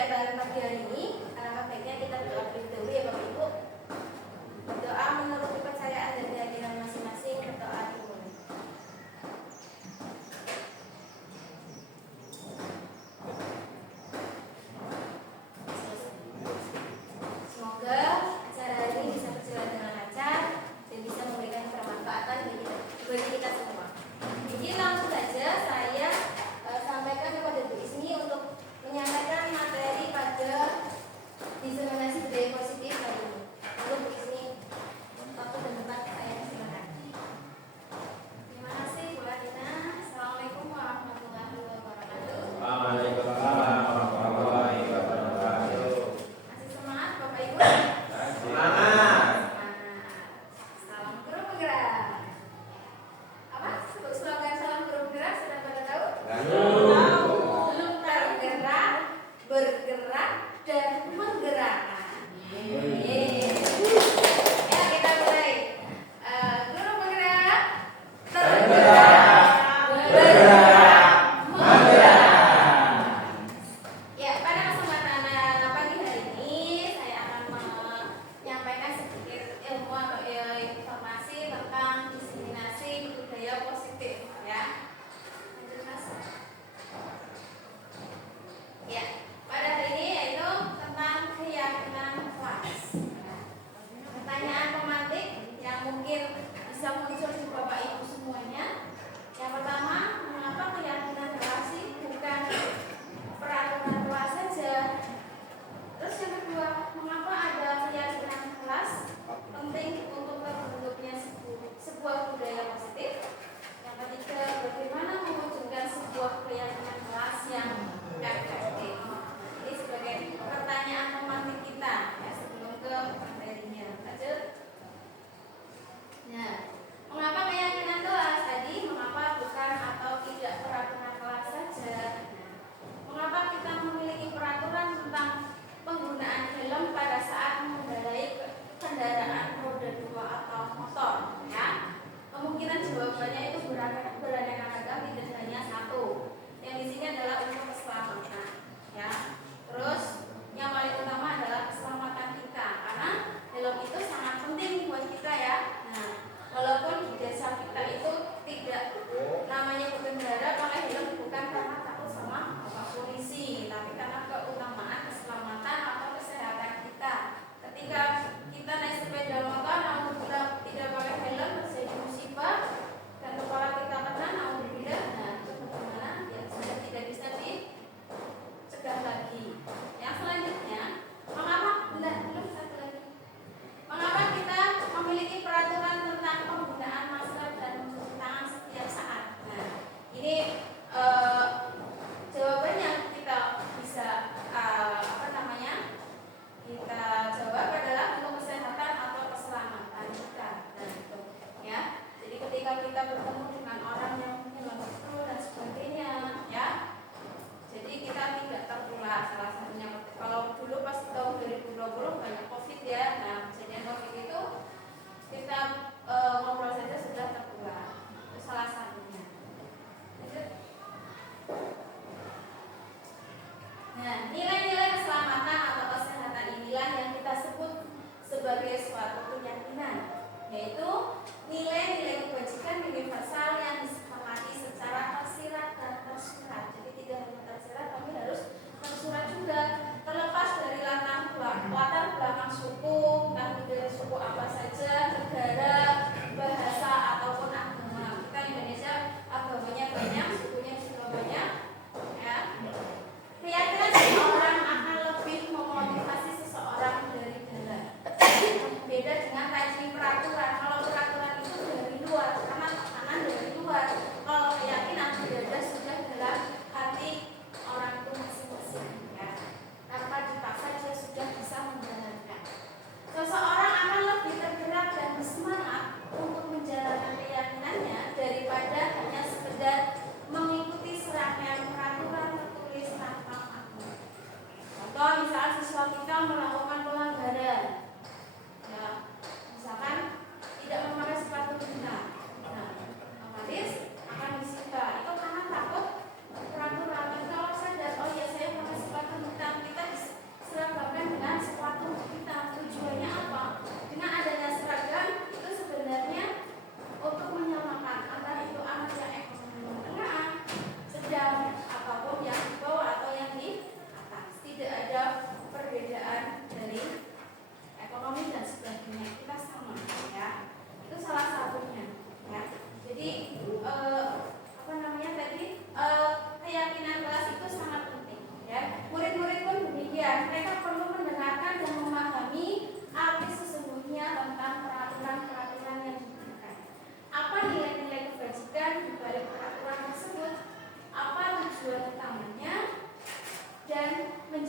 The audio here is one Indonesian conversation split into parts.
kegiatan pagi hari ini, alangkah baiknya kita berdoa terlebih dahulu ya Bapak Ibu. Berdoa menurut kepercayaan dan keyakinan masing-masing. Berdoa dulu. Semoga acara hari ini bisa berjalan dengan lancar dan bisa memberikan kebermanfaatan bagi kita semua. Jadi langsung saja saya sampaikan kepada Bu Ismi untuk menyampaikan materi pada diseminasi budaya positif hari ini. Lalu Bu Ismi, waktu dan tempat saya silakan. Terima kasih Bu Adina. Assalamualaikum warahmatullahi wabarakatuh. Waalaikumsalam warahmatullahi wabarakatuh. Masih semangat Bapak Ibu? Semangat. Salam guru penggerak. Apa? Slogan salam guru penggerak sudah pada tahu? Belum tergerak, bergerak dan menggerakkan. Ya kita mulai. Guru penggerak, tergerak, bergerak, menggerak. Ya, pada kesempatan pagi hari ini saya akan menyampaikan sedikit ilmu atau informasi tentang diseminasi budaya positif, ya. Lanjut, Mas. Ya, pada hari ini yaitu tentang keyakinan kelas. Pertanyaan pemantik yang mungkin bisa muncul di Bapak Ibu semuanya. Yang pertama, mengapa keyakinan relasi bukan peraturan kelas saja? Terus yang kedua, mengapa ada keyakinan kelas penting untuk terbentuknya sebuah budaya positif? Yang ketiga, bagaimana mewujudkan sebuah keyakinan kelas yang efektif? Ini sebagai pertanyaan pemantik kita ya, sebelum ke materinya. Lanjut. Nah, mengapa keyakinan kelas tadi? Mengapa bukan atau tidak peraturan kelas saja? Mengapa kita memiliki peraturan tentang penggunaan helm pada saat mengendarai kendaraan roda 2 atau motor? Ya, kemungkinan jawabannya itu beraneka ragam, tidak hanya satu. Yang di sini adalah untuk keselamatan. Ya, terus yang paling utama adalah keselamatan kita, karena helm itu sangat penting buat kita ya. Nah, walaupun di desa kita itu tidak namanya berkendara pakai helm bukan karena takut sama bapak polisi, tapi karena keutamaan keselamatan atau kesehatan kita. Ketika kita naik sepeda motor namun kita tidak pakai helm, terjadi musibah dan kepala kita kena, namun tidak, nah itu bagaimana? Ya sudah tidak bisa dicegah lagi. Yang selanjutnya, mengapa? Belum satu lagi. Mengapa kita memiliki peraturan tentang penggunaan masker dan mencuci tangan setiap saat? Nah, ini jawabannya kita bisa kita jawab adalah untuk kesehatan atau keselamatan kita. Nah, itu ya. Jadi ketika kita bertemu dengan orang yang mungkin flu dan sebagainya, ya. Jadi kita tidak tertular. Salah satunya kalau dulu pas tahun 2020 banyak COVID ya. Nah, kejadian COVID itu kita ngobrol saja sudah tertular. Itu salah satunya. Nah, nilai-nilai keselamatan atau kesehatan inilah yang kita sebut sebagai suatu keyakinan, yaitu nilai-nilai kebajikan universal yang disepakati secara tersirat dan tersurat. Jadi tidak hanya tersirat, tapi harus tersurat juga, terlepas dari latar belakang suku, entah dari suku apa saja, negara, bahasa ataupun agama. Kita Indonesia agamanya banyak, sukunya juga banyak, ya. Keyakinan seseorang akan lebih memotivasi seseorang dari dalam. Beda dengan tadi peraturan. Kalau peraturan itu dari luar, karena tekanan dari luar.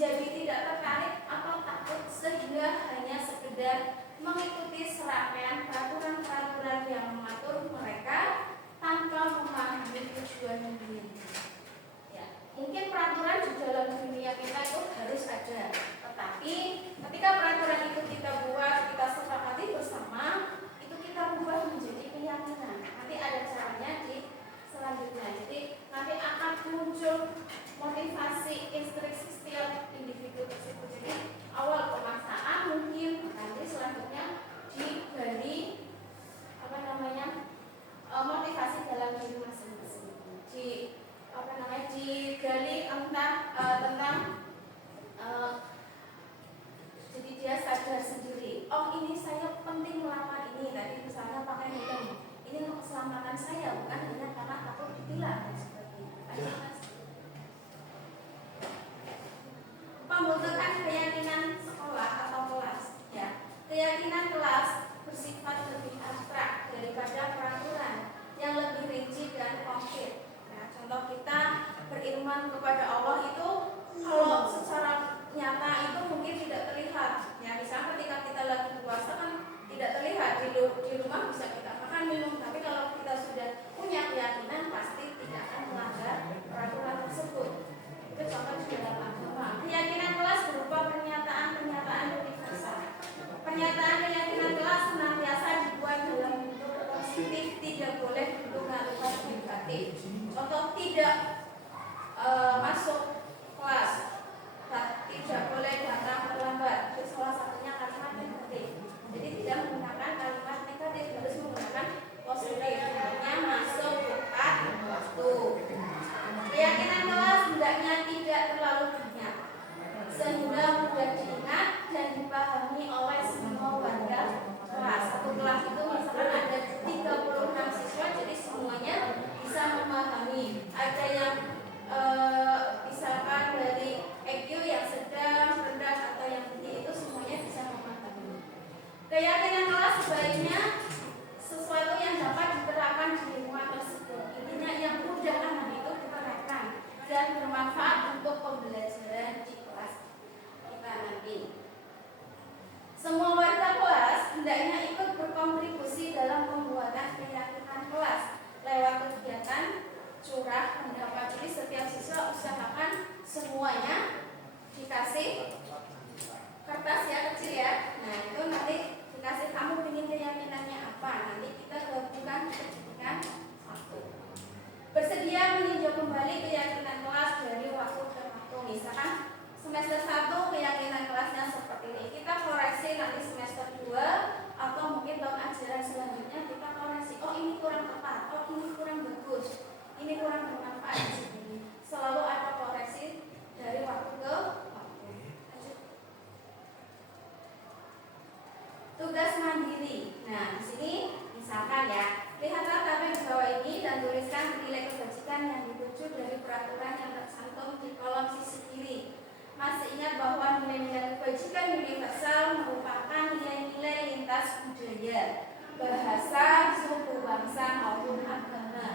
menjadi tidak tertarik atau takut sehingga hanya sekedar mengikuti serangkaian peraturan-peraturan yang mengatur mereka tanpa memahami tujuan dunia. Ya, mungkin peraturan di dalam dunia kita itu harus ada, tetapi ketika peraturan itu kita buat, kita sepakati bersama, itu kita ubah menjadi keyakinan. Nanti ada caranya di selanjutnya. Jadi nanti akan muncul motivasi instruksi setiap individu tersebut. Jadi awal pemaksaan mungkin nanti selanjutnya digali motivasi dalam diri masing-masing. Digali tentang jadi dia sadar sendiri. Oh, ini saya penting melakukan ini. Tadi misalnya pakai helm. Ini untuk keselamatan saya, bukan hanya karena takut ditilang dan sebagainya. Pembentukan keyakinan sekolah atau kelas. Ya, keyakinan kelas bersifat lebih abstrak daripada peraturan yang lebih rinci dan konkret. Nah, contoh kita beriman kepada Allah itu kalau secara nyata itu mungkin tidak terlihat. Ya, misalnya ketika kita lagi puasa kan tidak terlihat di rumah bisa kita makan minum, tapi kalau kita sudah punya keyakinan pasti tidak akan melanggar peraturan tersebut. Itu contoh di dalam agama. Keyakinan kelas berupa pernyataan-pernyataan universal. Pernyataan keyakinan kelas senantiasa dibuat dalam bentuk positif, tidak boleh bentuk kalimat negatif. Contoh tidak masuk kelas, tidak boleh datang terlambat. Itu salah satunya kalimat negatif. Jadi tidak menggunakan kalimat negatif, harus menggunakan positif. Contohnya masuk tepat waktu. Keyakinan kelas hendaknya tidak terlalu banyak sehingga mudah diingat dan dipahami oleh semua warga kelas. Satu kelas itu misalkan ada 36 siswa, jadi semuanya bisa memahami. Ada yang misalkan dari EQ yang sedang, rendah atau yang tinggi, itu semuanya bisa memahami. Keyakinan kelas sebaiknya sesuatu yang dapat diterapkan di lingkungan tersebut. Intinya yang mudah anak itu diterapkan dan bermanfaat untuk pembelajaran di kelas kita nanti. Semua warga kelas hendaknya ikut berkontribusi dalam pembuatan keyakinan kelas lewat kegiatan curah pendapat. Jadi setiap siswa usahakan semuanya dikasih kertas ya, kecil ya. Nah itu nanti dikasih kamu ingin keyakinannya apa. Nanti kita gabungkan dengan satu. Bersedia meninjau kembali keyakinan kelas dari waktu ke waktu. Misalkan semester 1 keyakinan kelasnya seperti ini, kita koreksi nanti semester 2 atau mungkin tahun ajaran selanjutnya kita koreksi. Oh ini kurang tepat, oh ini kurang bagus, ini kurang bermanfaat. Selalu ada koreksi dari waktu ke waktu. Tugas mandiri. Nah di sini misalkan ya, lihatlah tabel di bawah ini dan tuliskan nilai kebajikan yang dituju dari peraturan yang tercantum di kolom sisi kiri. Masih ingat bahwa nilai-nilai kebajikan universal merupakan nilai-nilai lintas budaya, bahasa, suku bangsa maupun agama.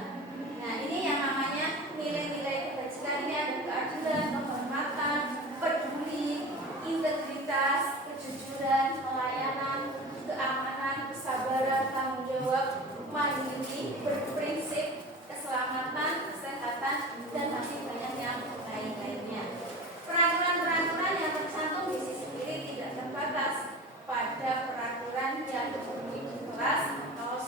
Nah ini yang namanya nilai-nilai kebajikan. Ini ada keadilan, kehormatan, peduli, integritas, kejujuran, pelayanan, keamanan, kesabaran, tanggung jawab, mandiri, berprinsip, keselamatan, kesehatan, dan masih banyak yang lain-lainnya. Peraturan-peraturan yang tercantum di sisi kiri tidak terbatas pada peraturan yang dipenuhi di kelas atau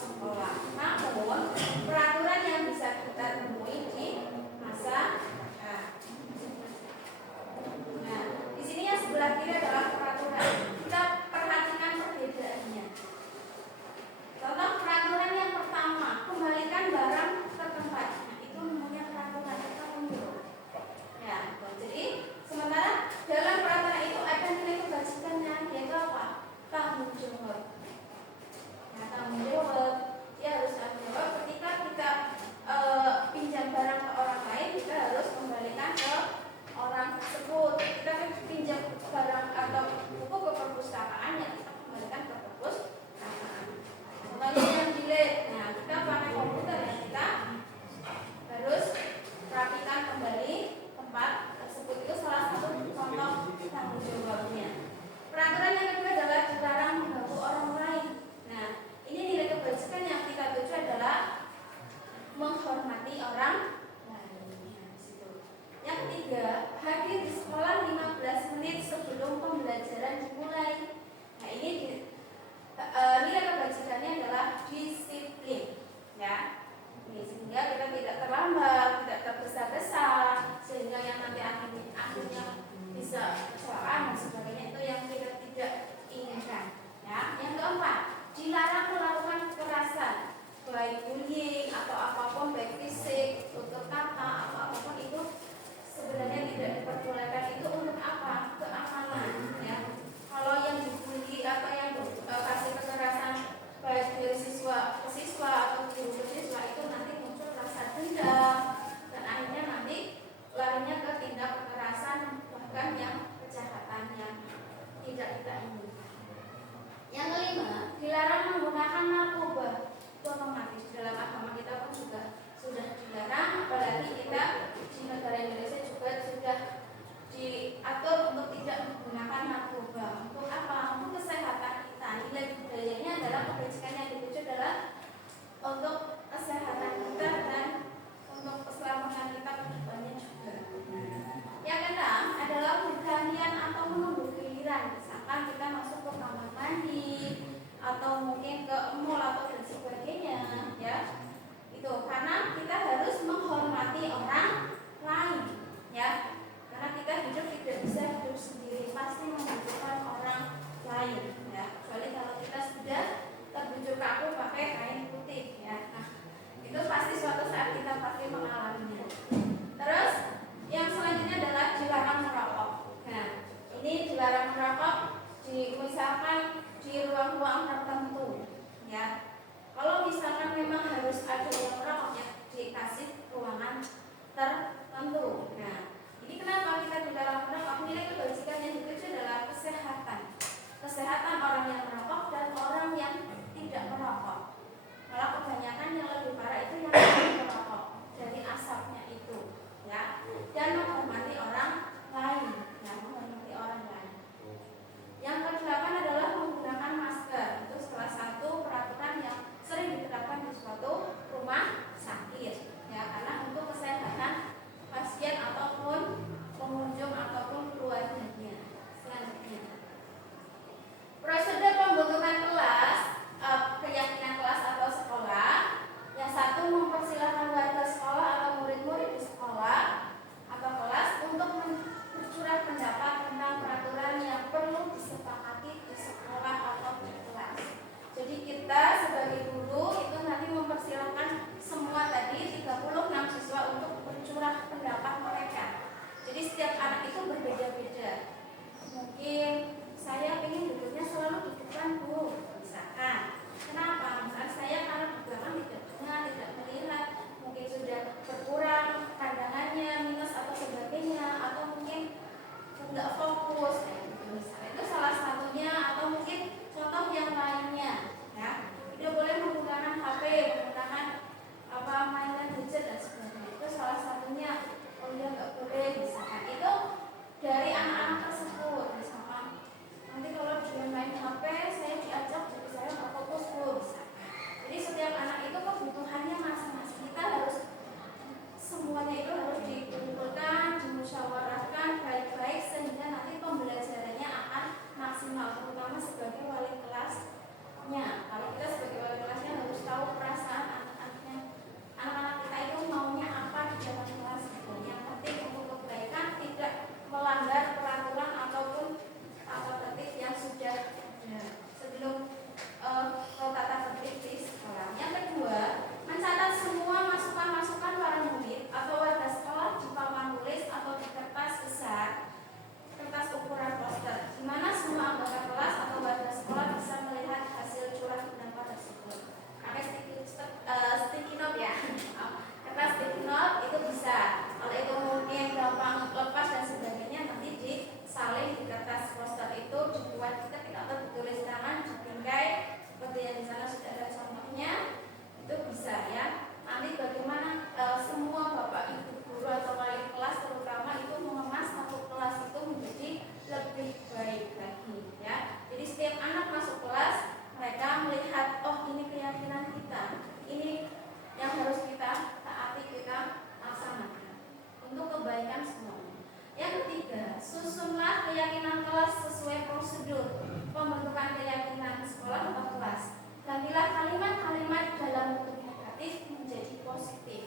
merokok misalkan di ruang-ruang tertentu, ya. Kalau misalkan memang harus ada yang merokok, ya dikasih ruangan tertentu. Nah, ini kenapa kita dilarang merokok? Nilai kebajikan yang dituju adalah kesehatan orang yang merokok dan orang yang tidak merokok. Malah kebanyakan yang lebih parah itu yang tidak merokok dari asapnya itu, ya. Dan menghormati orang lain, ya, menghormati orang lain. Yang kedelapan adalah menggunakan masker. Itu salah satu peraturan yang sering diterapkan di suatu rumah sakit, ya, karena untuk kesehatan pasien ataupun pengunjung ataupun keluarganya. Selanjutnya, prosedur pembentukan kelas, keyakinan kelas atau sekolah. Yang satu, mempersilahkan warga sekolah atau murid-murid di sekolah atau kelas untuk bercurah pendapat tentang peraturan yang perlu disepakati di sekolah atau di kelas. Jadi kita sebagai guru itu nanti mempersilahkan semua tadi 36 siswa untuk bercurah pendapat mereka. Jadi setiap anak itu berbeda-beda. Mungkin saya ingin duduknya selalu di depan, Bu, misalkan. Kenapa? Misalkan saya kalau di belakang tidak dengar, tidak melihat, mungkin sudah berkurang pandangannya, minus atau sebagainya, atau mungkin nggak fokus, misalnya. Itu salah satunya, atau mungkin contoh yang lainnya, ya. Tidak boleh menggunakan HP, menggunakan mainan gadget dan sebagainya. Itu salah satunya. Oh ya, nggak boleh, misalkan. Itu dari anak-anak tersebut, misalkan. Nanti kalau dia main HP, saya diajak, jadi saya nggak fokus, Bu, misalkan. Jadi setiap anak itu kebutuhannya masing-masing. Kita harus semuanya itu harus dikumpulkan, dimusyawarahkan baik-baik sehingga nanti pembelajarannya akan maksimal, terutama sebagai wali kelasnya. Kalau kita sebagai wali kelasnya harus tahu perasaan anak-anak kita itu maunya apa di dalam kelas. Yang penting untuk kebaikan, tidak melanggar peraturan ataupun tata tertib yang sudah ada sebelum tata tertib di sekolah. Yang kedua, mencatat semua masukan-masukan para murid atau warga sekolah di papan tulis atau di kertas besar, kertas ukuran poster, di mana semua anggota kelas atau warga sekolah bisa melihat hasil curah pendapat tersebut. Pakai sticky note, ya, kertas sticky note itu bisa. Kalau itu mungkin gampang lepas dan sebagainya, nanti disalin di kertas poster itu, dibuat ketik atau ditulis tangan, dibingkai seperti yang di sana sudah ada contohnya. Itu bisa, ya. Nanti bagaimana semua bapak ibu guru atau wali kelas terutama itu mengemas satu kelas itu menjadi lebih baik lagi, ya. Jadi setiap anak masuk kelas, mereka melihat, oh ini keyakinan kita, ini yang harus kita taati, kita laksanakan untuk kebaikan semuanya. Yang ketiga, susunlah keyakinan kelas sesuai prosedur pembentukan keyakinan sekolah atau kelas. Gantilah kalimat-kalimat dalam bentuk negatif menjadi positif.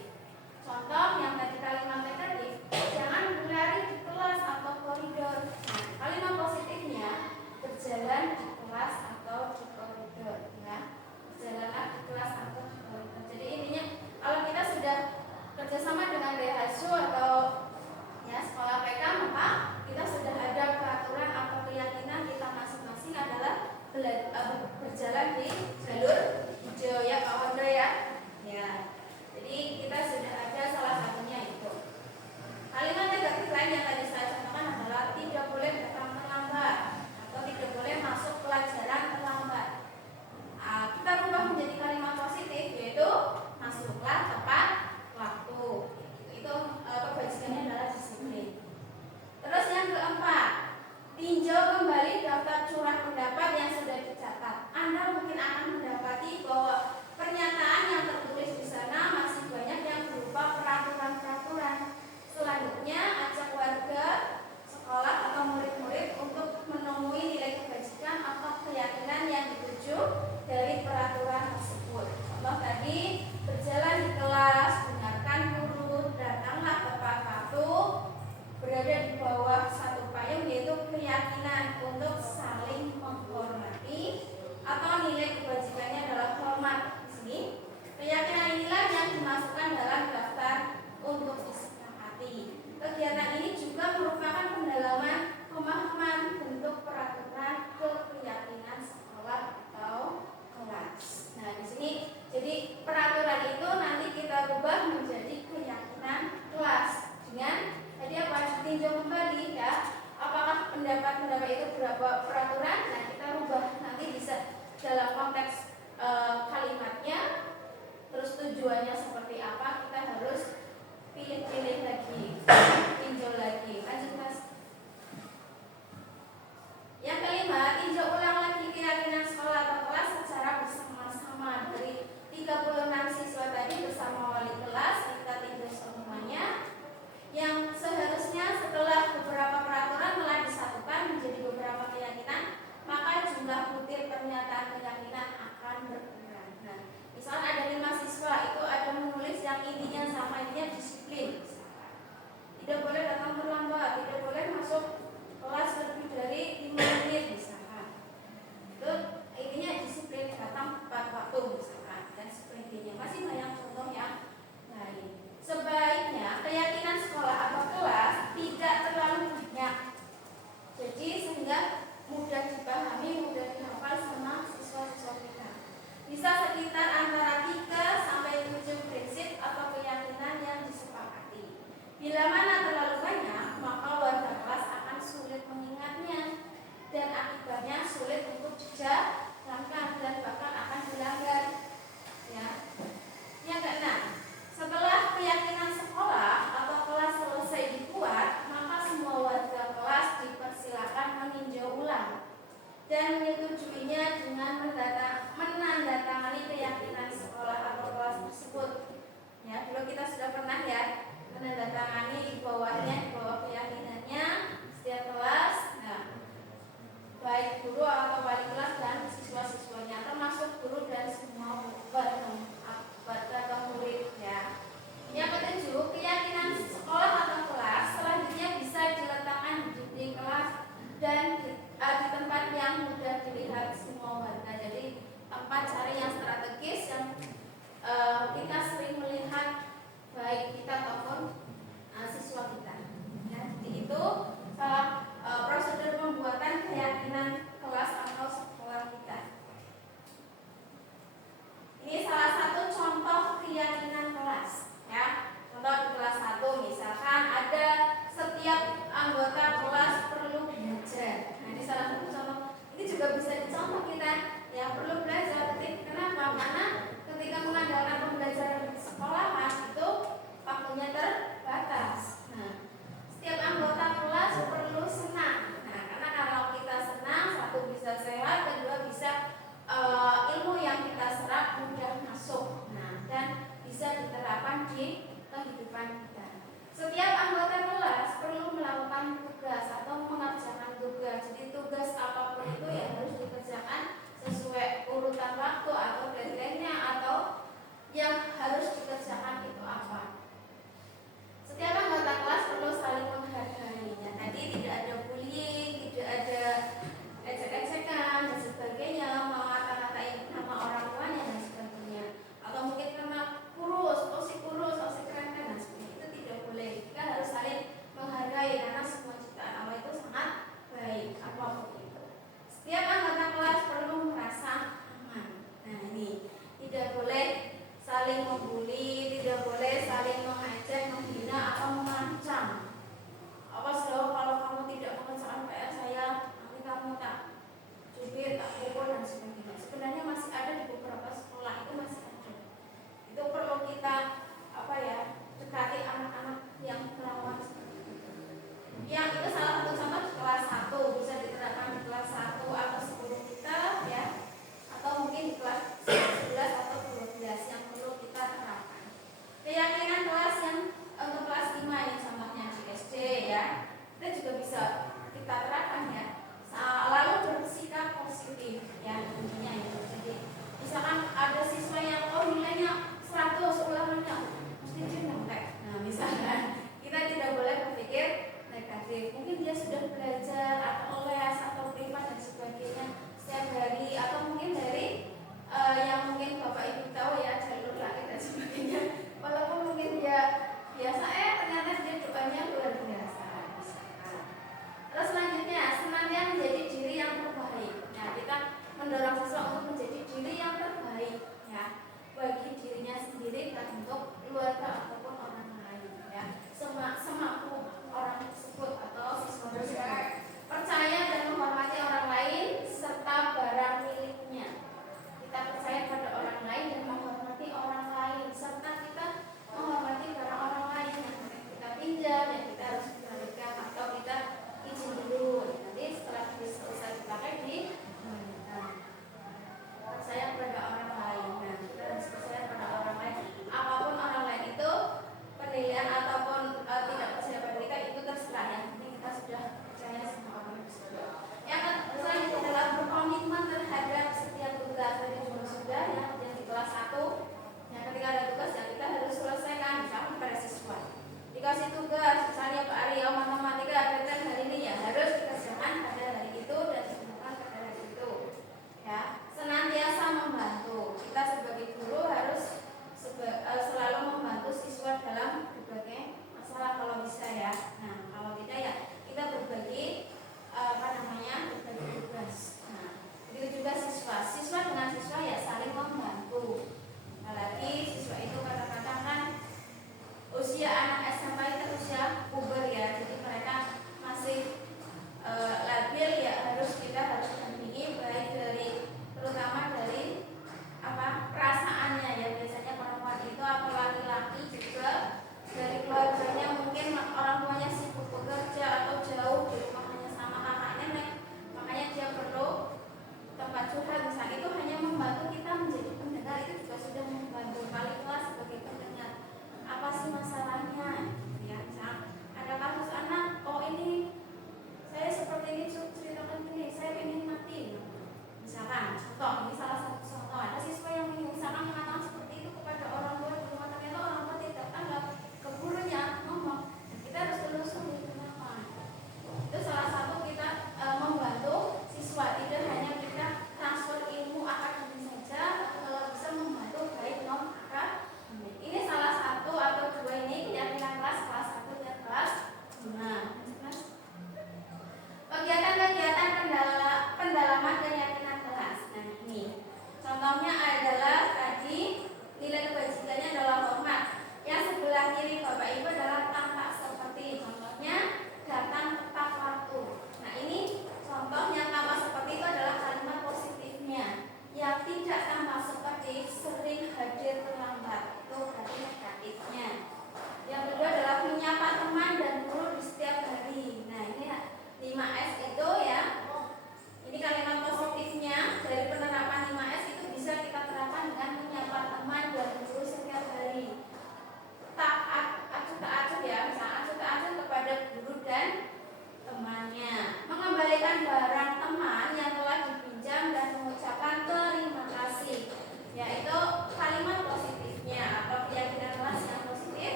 Contoh yang tadi kalimat negatif, jangan berlari di kelas atau koridor. Nah, kalimat positifnya, berjalan di kelas atau di koridor, ya. Berjalanlah di kelas atau di koridor. Jadi intinya kalau kita sudah kerjasama dengan DHSU atau, ya, sekolah PK, maka kita sudah ada peraturan atau keyakinan kita masing-masing adalah berjalan di jalur hijau, ya, Pak Wanda, ya. Ya. Jadi kita sudah ada salah satunya itu. itu berapa peraturan. Nah, kita rubah nanti bisa dalam konteks kalimatnya, terus tujuannya seperti apa, kita harus pilih-pilih lagi, tinjau lagi. Lanjut Mas. Yang kelima, tinjau ulang lagi keyakinan sekolah atau kelas secara bersama-sama. Dari 36 siswa tadi bersama wali kelas, kita tinjau semuanya. Yang seharusnya setelah beberapa peraturan telah disatukan menjadi beberapa keyakinan, maka jumlah butir pernyataan keyakinan akan berkurang. Nah, misalnya ada 5 siswa, itu ada menulis yang intinya sama, intinya disiplin. Tidak boleh datang terlambat, tidak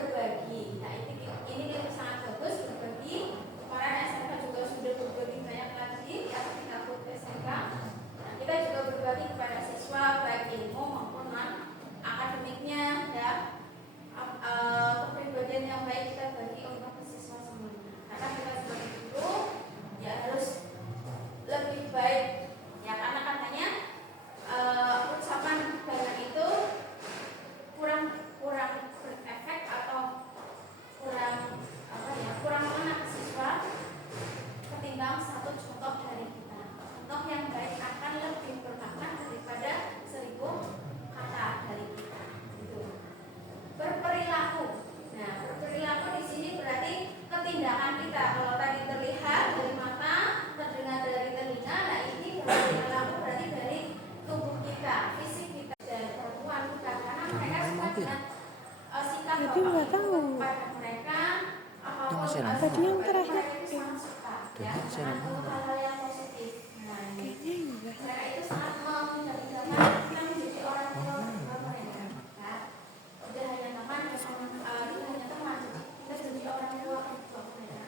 berbagi. Nah ini sangat bagus, berbagi. Kemarin SMK juga sudah berbagi banyak lagi ya, tingkat SMK. Nah, kita juga berbagi kepada siswa baik ilmu maupun akademiknya ya. Kepribadian yang baik kita bagi untuk siswa semuanya. Karena kita sebagai guru ya harus lebih baik ya, karena katanya ucapan banyak itu kurang berefek atau kurang mengena ke siswa ketimbang satu contoh dari kita. Contoh yang baik akan lebih bermakna daripada 1000 kata dari kita. Gitu. Berperilaku. Nah, berperilaku di sini berarti ketindakan kita. Kalau tadi terlihat dari mata, terdengar dari telinga, nah ini berperilaku berarti dari tubuh kita, fisik kita. Dan perempuan bukan, karena mereka suka dengan sikap kepada mereka. Tadi yang terakhir ya, hal-hal yang positif. Nah, mereka itu sangat menjadikan kita menjadi orang tua mereka. Tidak hanya teman, kita jadi orang tua mereka.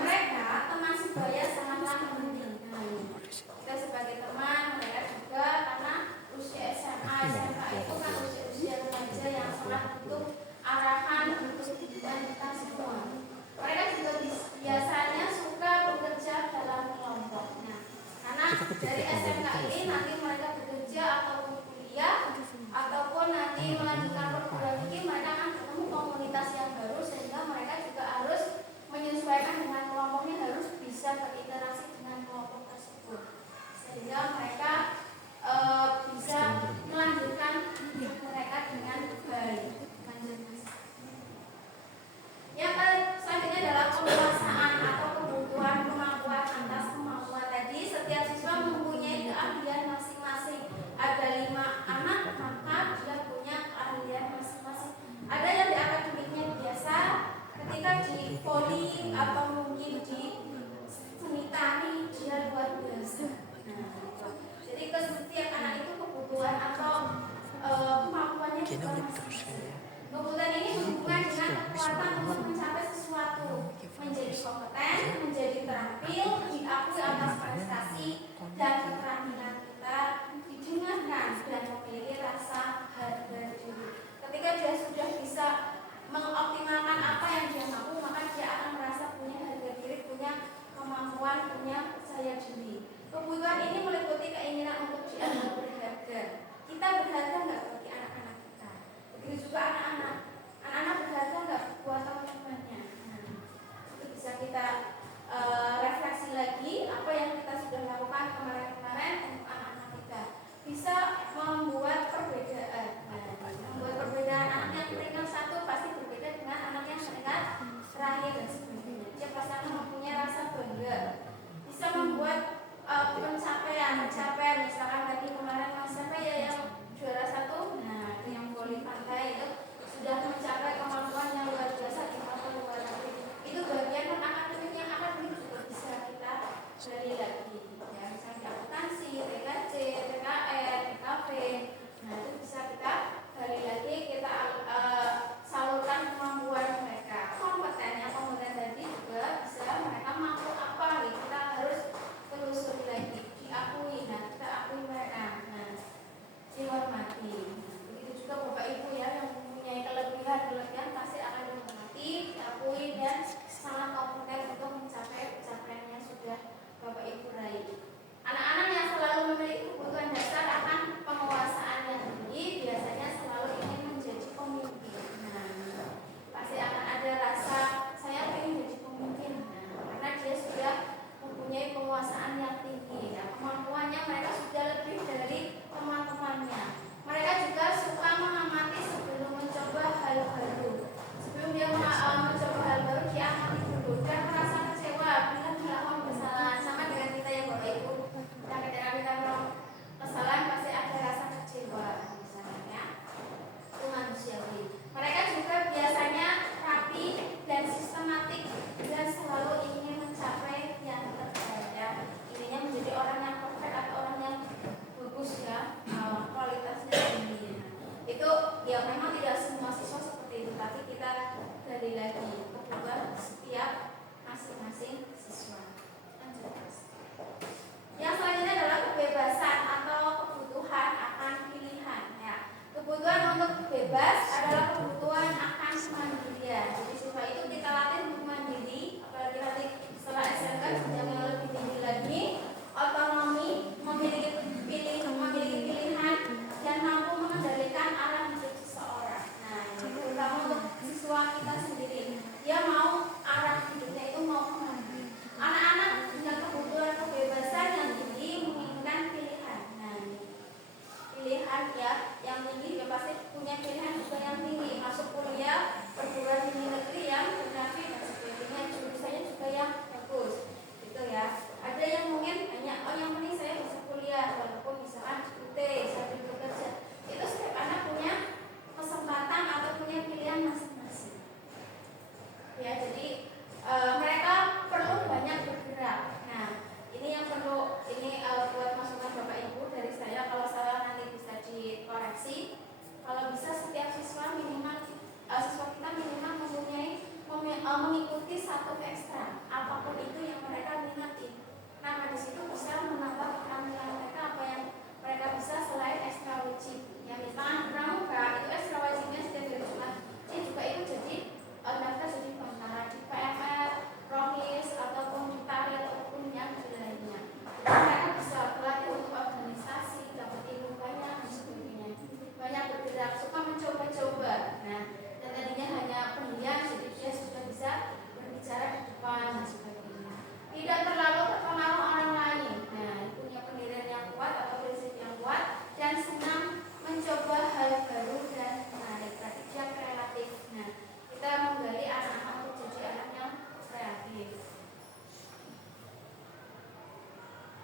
Mereka teman sebaya sangatlah penting. Kita sebagai teman, mereka juga karena usia SMA, SMK itu kan usia remaja yang sangat butuh arahan untuk kehidupan kita semua. Mereka juga biasanya suka bekerja dalam kelompok. Nah, karena dari SMK ini nanti mereka bekerja ataupun kuliah ataupun nanti melanjutkan perguruan tinggi, mereka akan ketemu komunitas yang baru sehingga mereka juga harus menyesuaikan dengan kelompoknya, harus bisa berinteraksi dengan kelompok tersebut sehingga mereka bisa melanjutkan hidup mereka dengan baik. Yang selanjutnya adalah penguasaan atau kebutuhan kemampuan atas kemampuan tadi. Setiap siswa mempunyai keahlian masing-masing. Ada 5 anak, maka dia punya keahlian masing-masing. Ada yang di akademiknya biasa, ketika di voli atau mungkin di seni tani dia luar biasa. Nah, jadi ke setiap anak itu kebutuhan atau kemampuannya juga masing-masing. Kebutuhan ini berhubungan dengan kekuatan untuk mencapai sesuatu, menjadi kompeten, menjadi terampil, diakui atas prestasi dan keterampilan kita, didengarkan dan memiliki rasa harga diri. Ketika dia sudah bisa mengoptimalkan apa yang dia mampu, maka dia akan merasa punya harga diri, punya kemampuan, punya percaya diri. Kebutuhan ini meliputi keinginan untuk dianggap berharga. Kita berharga nggak bagi anak-anak kita? Begitu juga anak-anak berharga nggak buat teman-temannya. Nah, itu bisa kita refleksi lagi apa yang kita sudah lakukan kemarin-kemarin untuk anak-anak kita. Bisa membuat perbedaan. Membuat perbedaan anak yang tingkat 1 pasti berbeda dengan anak yang tingkat terakhir dan sebagainya. Dia pasti akan mempunyai rasa bangga. Bisa membuat pencapaian, misalkan tadi kemarin Mas siapa ya yang juara 1, nah yang voli pantai itu sudah mencapai kemampuan yang luar biasa di luar negeri. Itu bagian akademik yang akademik juga bisa kita gali lagi. Ya, misalnya akuntansi, TKJ, TKR, TKV. Nah itu bisa kita gali lagi, kita salurkan kemampuan mereka. Kompeten tadi juga bisa mereka mampu apa, kita harus telusuri lagi, diakui. Nah kita akui mereka, nah dihormati. Nah, begitu juga Bapak Ibu ya yang mempunyai kelebihan adalah kebutuhan akan kemandirian. Jadi siswa itu kita latih untuk mandiri, apalagi nanti setelah SMK yang lebih tinggi lagi, otonomi, memiliki pilihan dan mampu mengendalikan arah hidup seseorang. Nah, ini terutama untuk siswa kita sendiri. Dia mau arah hidupnya itu mau kemana. Anak-anak dengan kebutuhan kebebasan yang tinggi menginginkan pilihan. Nah, pilihan ya yang tinggi ya pasti punya pilihan juga yang tinggi, masuk kuliah perguruan tinggi negeri yang bernafit dan sebagainya, jurusannya juga yang bagus gitu ya. Ada yang mungkin hanya yang penting saya bisa kuliah walaupun misalkan UT sambil bekerja. Itu setiap anak punya kesempatan atau punya pilihan masing-masing ya. Jadi mereka perlu banyak bergerak. Nah, ini yang perlu buat masukan Bapak Ibu dari saya. Kalau salah nanti bisa dikoreksi. Kalau bisa setiap siswa kita minimal mempunyai mengikuti satu ekstra apapun itu yang mereka minati. Nah, di situ bisa menambah keterampilan mereka apa yang mereka bisa selain ekstra wajib. Ya misalkan pramuka itu ekstra wajibnya setiap hari Jumat. Ini juga itu jadi daftar jadi pembina di PMR, Rohis ataupun di tari ataupun yang lainnya. Mereka bisa berlatih untuk organisasi, dapat ilmu banyak dan sebagainya. Banyak bergerak, suka mencoba-coba. Nah, dan tadinya hanya pendirian, jadi dia sudah bisa berbicara di depan dan sebagainya. Tidak terlalu terpengaruh orang lain. Nah, punya pendirian yang kuat atau prinsip yang kuat dan senang mencoba hal baru dan menarik. Berarti dia kreatif. Nah, kita menggali anak-anak untuk jadi anak yang kreatif.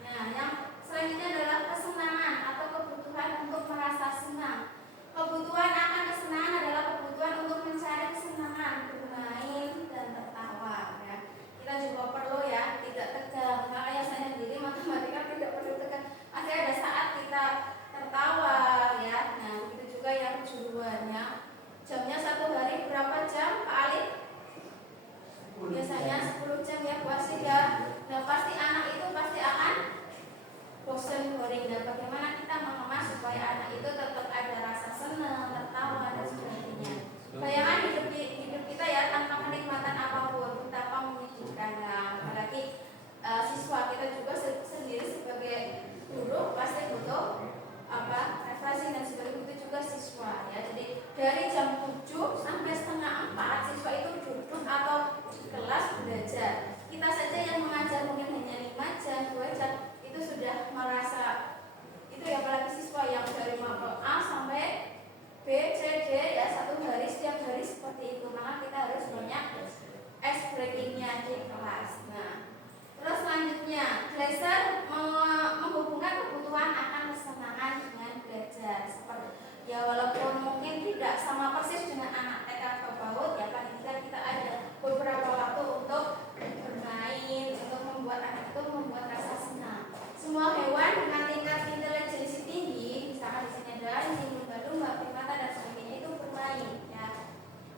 Nah, yang selanjutnya adalah kesenangan atau kebutuhan untuk merasa senang. Kebutuhan akan kesenangan adalah kebutuhan untuk mencari kesenangan, bermain dan tertawa. Ya. Kita juga perlu ya tidak tegang. Makanya saya sendiri matematika tidak perlu tegang. Masih ada saat kita tertawa ya. Nah, begitu juga yang kejuruannya. Jamnya satu hari berapa jam, Pak Ali? Biasanya 10 jam ya Bu Asih ya. Nah, pasti anak itu pasti akan bosan boring. Dan bagaimana kita mengemas supaya anak itu tetap ada rasa senang, tertawa dan sebagainya. Bayangkan hidup kita ya tanpa kenikmatan apapun, betapa menyedihkan. Nah, apalagi siswa kita juga sendiri sebagai guru pasti butuh refreshing dan sebagainya. Itu juga siswa ya. Jadi dari jam 7 sampai setengah 4 siswa itu duduk atau di kelas belajar. Kita saja yang mengajar mungkin hanya 5 jam, 2 jam itu sudah merasa itu ya, apalagi siswa yang dari mapel A sampai B, C, D ya satu hari setiap hari seperti itu. Maka kita harus banyak ice breakingnya di kelas. Nah, terus selanjutnya Glaser menghubungkan kebutuhan akan kesenangan dengan belajar. Seperti ya walaupun mungkin tidak sama persis dengan anak TK atau PAUD ya, paling tidak kita ada beberapa waktu untuk bermain, untuk membuat anak itu membuat rasa senang. Semua hewan dengan tingkat intelijensi tinggi, misalkan di sini ada anjing, lumba-lumba, primata dan sebagainya itu bermain ya.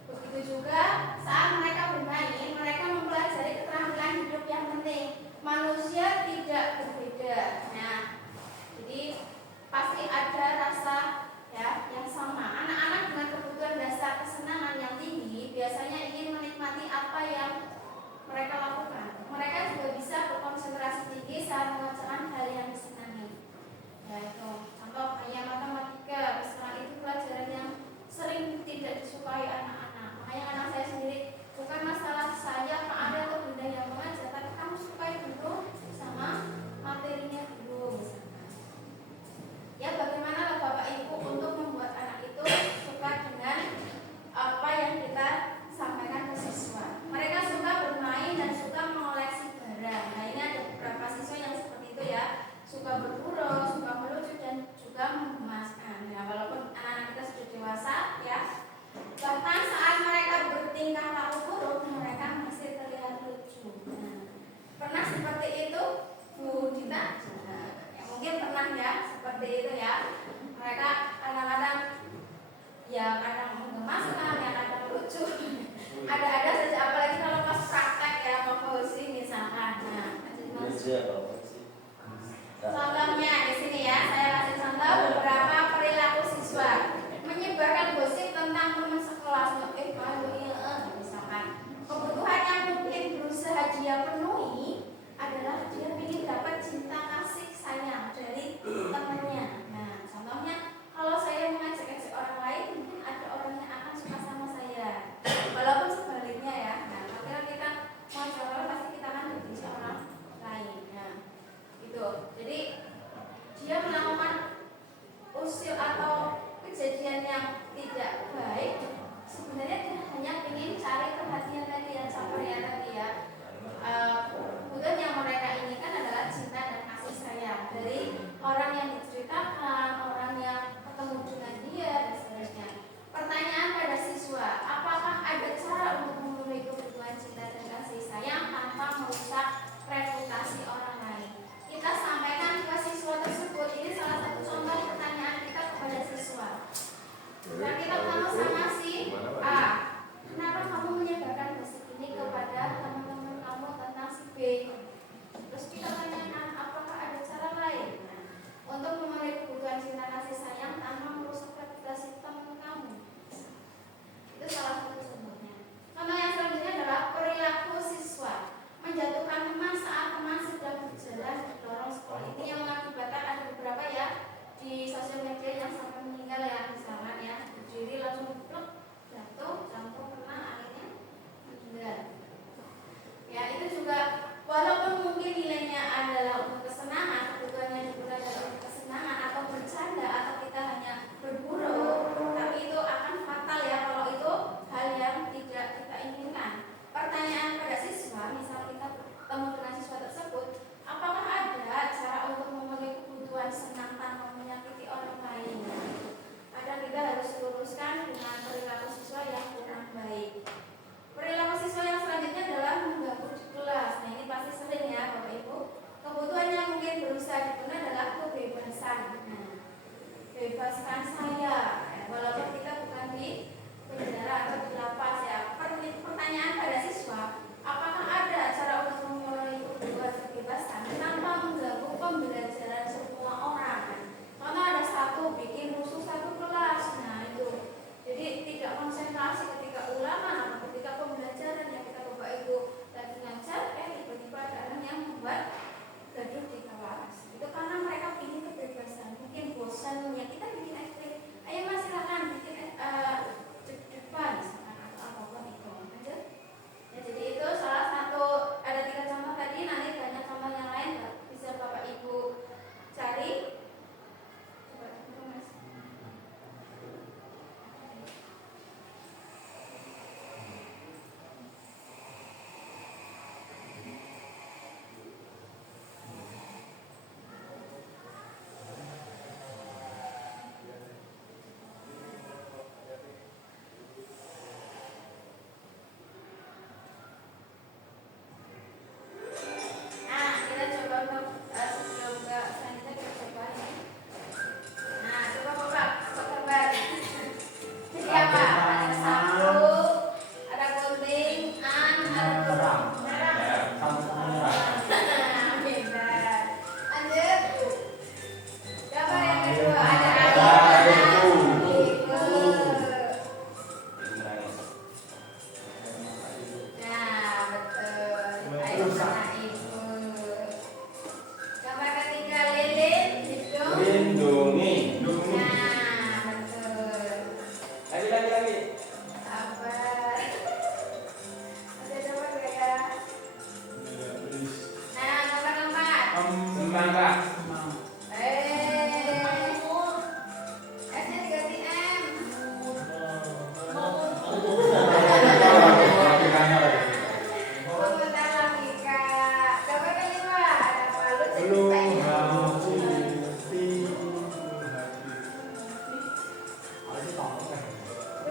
Begitu juga saat mereka bermain, mereka mempelajari keterampilan hidup yang penting. Manusia tidak berbeda. Nah, jadi pasti ada rasa ya yang sama. Anak-anak dengan kebutuhan dasar kesenangan yang tinggi biasanya ingin menikmati apa yang mereka lakukan. Mereka juga bisa berkonsentrasi tinggi saat mengerjakan hal yang disenangi. Ya itu contoh kayak matematika, misalnya itu pelajaran yang sering tidak disukai anak-anak. Makanya anak saya sendiri bukan masalah saya Pak Ari atau Bunda yang mengajar, tapi kamu sukai dulu sama materinya dulu misalkan. Ya bagaimana lah Bapak Ibu untuk membuat anak itu suka dengan apa yang kita sampaikan ke siswa. Mereka suka bermain dan suka mengoleksi barang. Nah ini ada beberapa siswa yang seperti itu ya, suka berburu, suka melucu dan juga menggemaskan. Nah walaupun anak-anak kita sudah dewasa ya, bahkan saat mereka bertingkah laku buruk mereka masih terlihat lucu. Nah, pernah seperti itu Bu Dita? Nah, ya, mungkin pernah ya seperti itu ya. Mereka kadang-kadang ya kadang menggemaskan, ya kadang lucu. Ada-ada saja, apalagi kalau pas praktek ya mau fauzi misalkan. Nah, contohnya di sini ya, saya kasih contoh beberapa perilaku siswa menyebarkan gosip tentang teman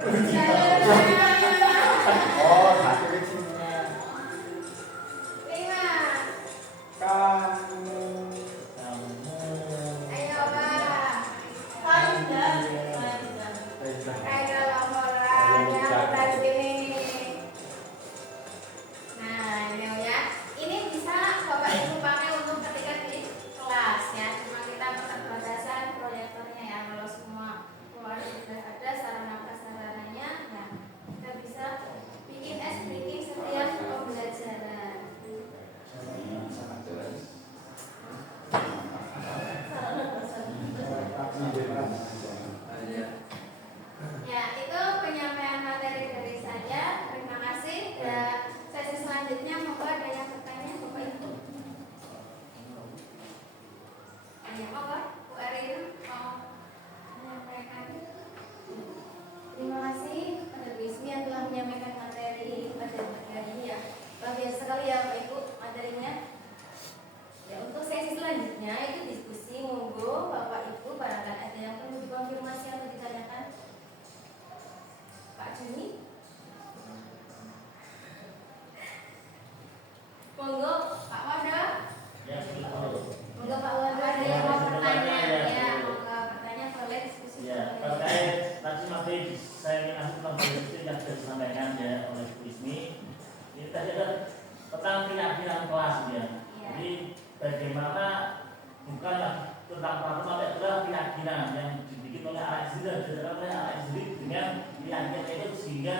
Oh, satu di sini. 5. Kamu. Ayo Pak. Panjang. Ayo laporan yang dari sini. Nah, ini ya. Ini bisa Bapak Ibu pakai untuk ketika di kelas ya. Cuma kita keterbatasan proyektornya ya. Kalau semua keluar sudah ada sarana prasarananya, ya kita bisa bikin breaking setiap pembelajaran. Ya, itu penyampaian materi dari saya. Terima kasih. Dan sesi selanjutnya monggo ada yang bertanya, Bapak Ibu. Ya, monggo, Bu Erin mau menyampaikan. Terima kasih pada Bu Ismi yang telah menyampaikan materi pada pagi hari ini ya. Luar biasa sekali ya Bapak Ibu materinya. Ya, untuk sesi selanjutnya itu diskusi, monggo Bapak Ibu barangkali ada yang perlu dikonfirmasi atau ditanyakan. Pak Juni, monggo Pak Wanda, monggo Pak Wanda ada yang mau bertanya ya, monggo bertanya boleh diskusi. Ya, terkait tadi materi saya ingin kasih tentang diskusi yang sudah disampaikan ya oleh Bu Ismi. Ini tadi ada tentang keyakinan kelas ya. Jadi bagaimana bukanlah tentang peraturan tapi adalah keyakinan yang dibikin oleh anak sendiri dan dijalankan oleh anak sendiri dengan keyakinan itu sehingga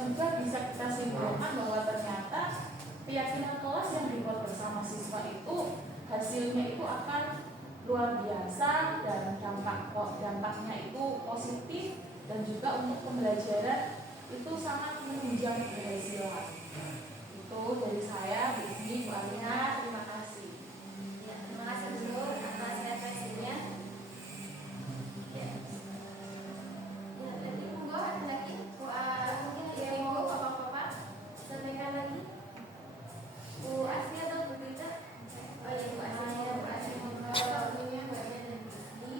juga bisa kita simpulkan bahwa ternyata keyakinan kelas yang dibuat bersama siswa itu hasilnya itu akan luar biasa dan dampaknya itu positif dan juga untuk pembelajaran itu sangat menunjang keberhasilan. Itu dari saya, Bu Ismi, Bu Alina, terima kasih. Ya, terima kasih dulu atas referensinya. Ya. Ya, jadi monggo ada lagi. Mungkin ada yang mau Bapak-bapak sampaikan lagi. Bu Asri atau Bu Tita? Oh iya, Bu Asri. Bu Asri monggo. Waktunya Mbak Nia dan Bu Ismi.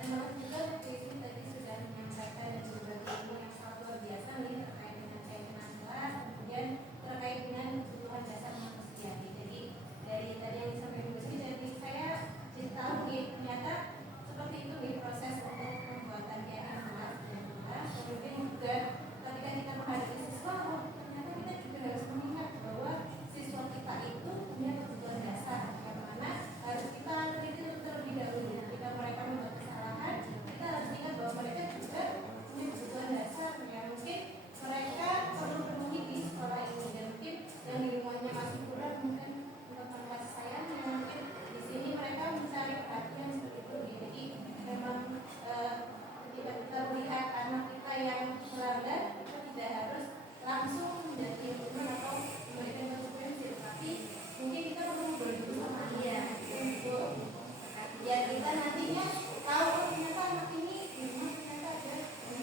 Terima kasih juga Bu Ismi tadi sudah menyampaikan dan berbagi ilmu yang sangat luar biasa nih terkait dengan keyakinan kelas, kemudian terkait dengan kebutuhan dasar manusia. Jadi dari tadi yang disampaikan Bu Ismi, dari saya jadi tahu nih ternyata seperti itu nih proses untuk pembuatan keyakinan kelas dan kelas. Kemudian juga ketika kita menghadapi siswa, oh, ternyata kita juga harus mengingat bahwa siswa kita itu punya kebutuhan dasar yang mana harus kita teliti terlebih dahulu. Jika mereka membuat kesalahan, kita harus ingat bahwa mereka juga punya kebutuhan dasar yang mungkin mereka perlu penuhi di sekolah ini, dan mungkin yang lingkungannya masih kurang, mungkin tentang kasih sayang yang mungkin di sini mereka mencari perhatian seperti itu. Jadi memang ketika kita melihat anak kita yang melanggar, kita tidak harus langsung menjadi hukuman atau memberikan konsekuensi, tapi mungkin kita perlu ngobrol dulu sama dia untuk ya kita nantinya tahu oh, ternyata anak ini memang ternyata ada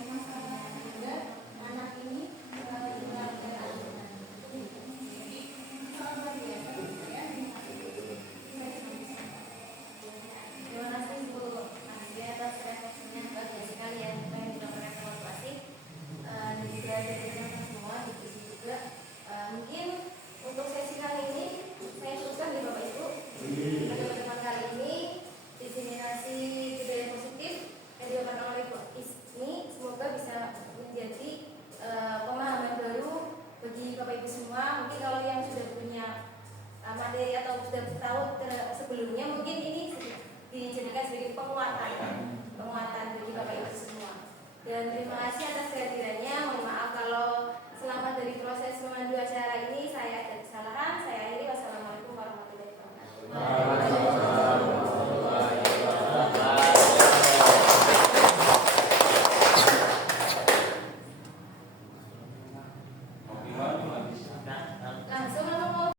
masalah sehingga anak ini melanggar aturan. Jadi sangat luar biasa ya. Terima kasih Bu Asri atas refleksinya, bagus sekali ya apa yang dilakukan oleh Bu Asri. Dan juga dari teman-teman semua di sini juga. Mungkin untuk sesi kali ini saya cukupkan di Bapak Ibu. Pada kesempatan kali ini diseminasi budaya positif yang dilakukan oleh Bu Ismi semoga bisa menjadi pemahaman baru bagi Bapak Ibu semua. Mungkin kalau yang sudah punya materi atau sudah tahu sebelumnya, mungkin ini dijadikan sebagai penguatan bagi Bapak Ibu semua. Dan terima kasih atas kehadirannya. Mohon maaf kalau selama dari proses memandu acara ini